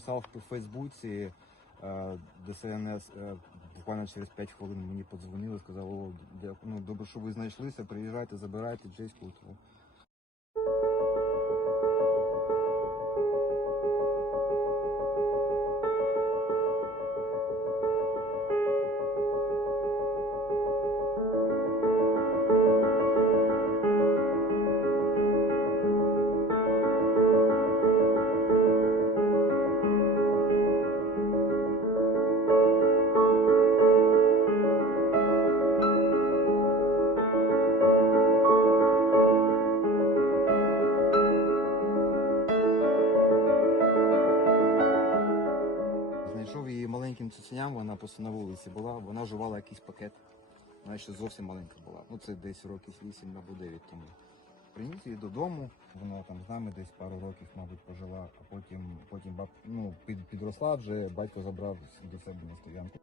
написав по Фейсбуці е, ДСНС. е, Буквально через 5 хвилин мені подзвонили, сказали, о, ну, добре, що ви знайшлися, приїжджайте, забирайте Джейську. Маленьким цуценям, вона просто на вулиці була, вона жувала якийсь пакет. Вона ще зовсім маленька була. Ну це десь років 8 або 9 тому. Приніс її додому, вона там з нами десь пару років, мабуть, пожила, а потім, потім баб, ну, під, підросла вже, батько забрав до себе на стоянку.